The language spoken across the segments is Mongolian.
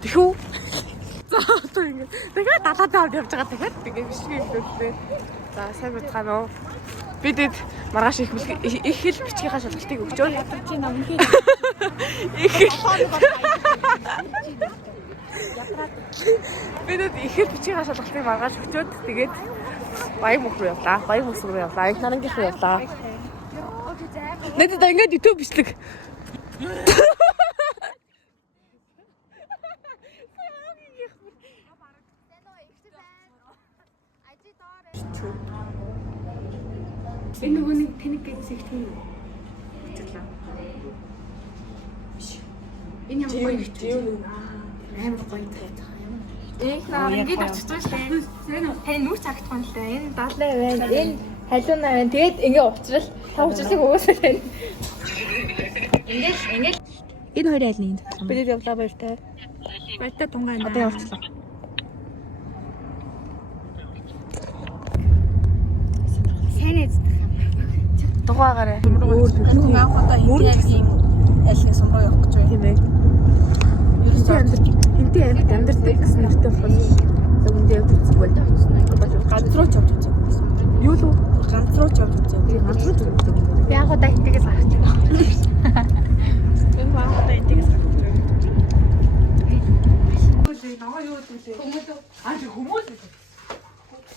Тэхүү. За одоо ингэ. Тэгээд далаад аваад явж байгаа дахиад ингэ бичлэг хэлүүлээ. За сайн бацгаана уу? Бидэд маргааш их хэл бичгийн шалгалтыг өгчөө. Чи нам хэл. Их бидэд их хэл бичгийн шалгалтыг маргааш өгчөөд тэгээд баян мөх руу явлаа. Баян мөс рүү явлаа. Их нарангийнх руу явлаа. Нэтэд ингэ YouTube бичлэг. Энэ нөгөө нэг тэнэг гэсэн их тийм хэвчлээ. Энэ ямар гоё юм. Амар гоё таатай. Их наа ингэж очиж шүү. Тань нүр цагтхан л да. Энэ 70 байна. Энэ халуунаа байна. Тэгээд ингээ уучрал та уучралыг угаасаа тань. Ингээл энэ хоёр айлны энд. Бид явлаа баяртай. Баяртай тунгаа энэ. Одоо явуулчихлаа. Сайн ээ. Дугаагаараа өөр юм анхудаа хинтийн айлын сум руу явах гэж байна. Тийм ээ. Хинтийн айлд амьдардаг гэсэн нэртэй болох нь зөндөө явж үзсэн байна. Ганц руу ч явж үзсэн. Юу л ганц руу ч явж үзсэн. Ганц руу ч явж үзсэн. Би анхудаа хинтээс гарч байна. Энэ анхудаа хинтээс гарч байна. Намаа юу гэдэг вэ? Хүмүүс аа хүмүүс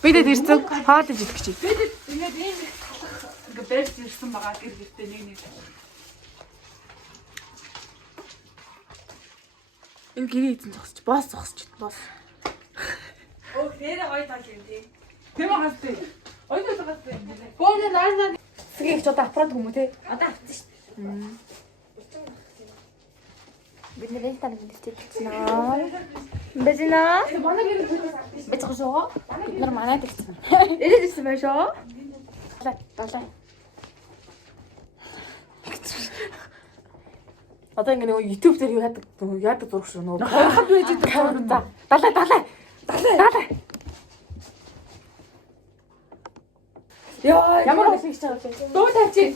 бидэд ирсэн хаалж идэх гэж. Бидэд ингээд ийм ингээ бэрс ирсэн байгаа гэр гэртээ нэг. Энэ гэрээ эзэн зогсож, боос зогсож боос. Оо нэрээ гоё тал юм тий. Тийм байгаа тий. Ойд байгаа тий. Бөөний наарнаа. Сгийг ч одоо аппарат юм уу тий? Одоо авчихсан шүү. Бид нэрээ тань мэдчихэж байна. Бэжина. Манай гэр бэжгшоо. Бид нар манайд ирсэн. Ирээд ирсэн байх шүү. Далай. Одоо ингэ нэг YouTube дээр яадаг зураг шүү нөө. Хад байж идэг камераа. Далай. Яа, ямар их хийж байгаа вэ? Дуу тавьчих.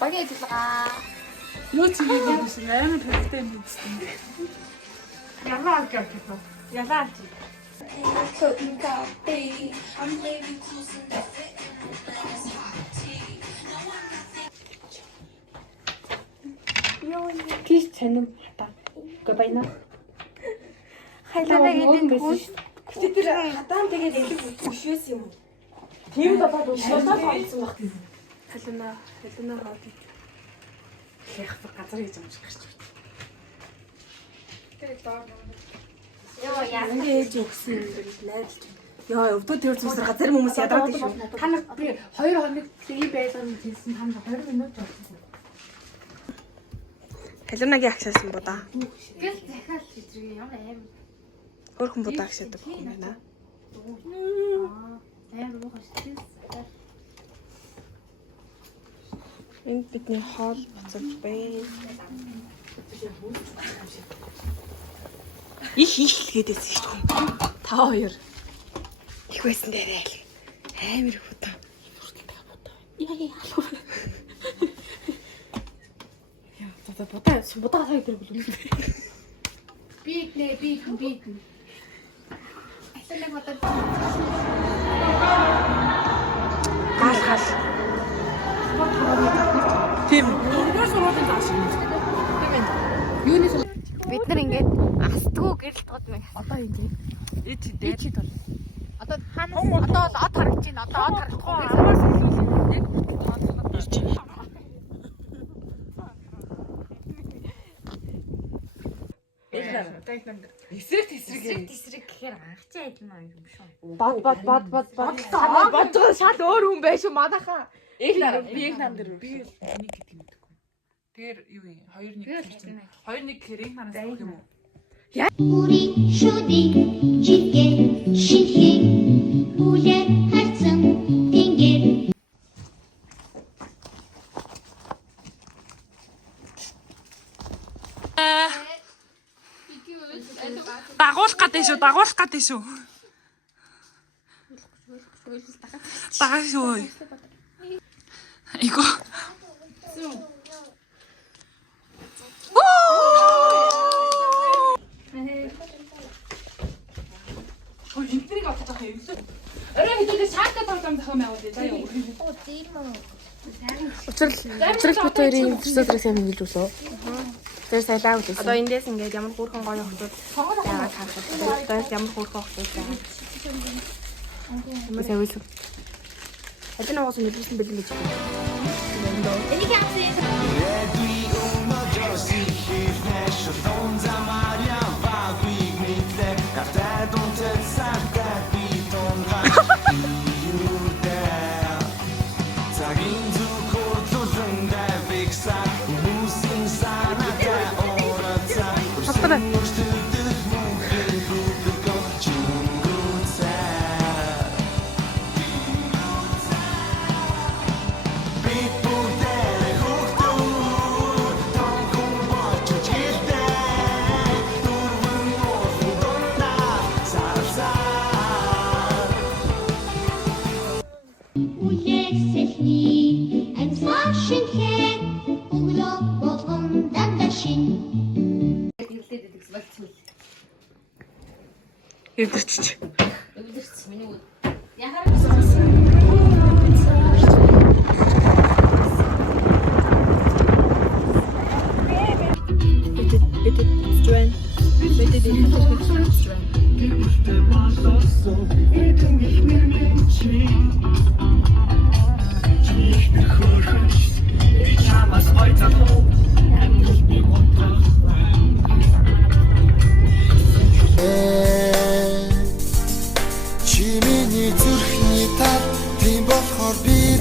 Багийн ажиллагаа. Юу ч хийх юм биш амар хэрэгтэй юм байна. Ялаа авч явах. Ялаа авч. Кис чанам хата. Габайна. Хайлаа гэдэг байсан шүү. Гэтэ тэр хатаан тэгээд элэг өшөөс юм уу? Тийм болоод өшөөсөө хаалцсан баг тийм. Халуунаа хаад. Яах вэ газар хийж амжих гэж байна. Тэр доор. Яа яа ээж өгсөн юм гэж найдалж байна. Яа өвдөө тэр зүйлсээр газар хүмүүс ядраад шүү. Та нар би 2 хоног ийм байлгын хэлсэн та нар 20 минут болсон. Халуунагийн агшаасан будаа. Гэл захиал хэдрээ ямар аим. Хөрхөн будаа агшаадаг юм байна. Аим руу хашиж. Энд бидний хоол буцаж байна. Их хийлгээдээс шүү дээ. Та хоёр их байсан дээрээ л амар их будаа. Хүртэлтэй будаа. Яа халуун. Яа за будаа сая дээр бүлгүй. Бит. Асалаг бодож. Гал. Тийм. Өнөөдөр сургуулийн зааш юм. Тийм. Юуны бид нар ингээд астгүй гэрэлт гоод байна. Одоо ингээд ичид бол. Одоо ханаас одоо л од харагдаж байна. Одоо од харагдахгүй. Амаас хэлүүлээ. Яг тооцоогоо ирж байна. Эсрэг гэхээр анхчаа айлмаа юм шүү. Бод. Бодгоо шал өөр хүн байх шүү манайхаа. Ийг нар дээр би нэг гэдэг юм дэггүй. Тэр юу юм? 2-1 гэхээр ийг нараас авах юм уу? Ури шүди жигэ шинхи үлэ харцсан тэнгэр. Дагуулах гэдэг шүү. Дагаж шүү. Иго. Интриг авчих юм. Орой хэдүүлээ шаардаад тоглоом зохион байгуулъя заа юу. Учрал бит хоёрын процессорыг сайн хэлж өглөө. Тэр сайлаа үлээсэн. Одоо эндээс ингээд ямар хөөрхөн гоё хүмүүс яагаад харах вэ? Одоо ямар хөөрхөн хүмүүс байгаа. Мөн сайн үлээ. Эдгээр нугас мэдэрсэн бэлэн гэж байна. Энийг яасан? Эвдэрч. Чи миний зүрхний тав тийм болохоор би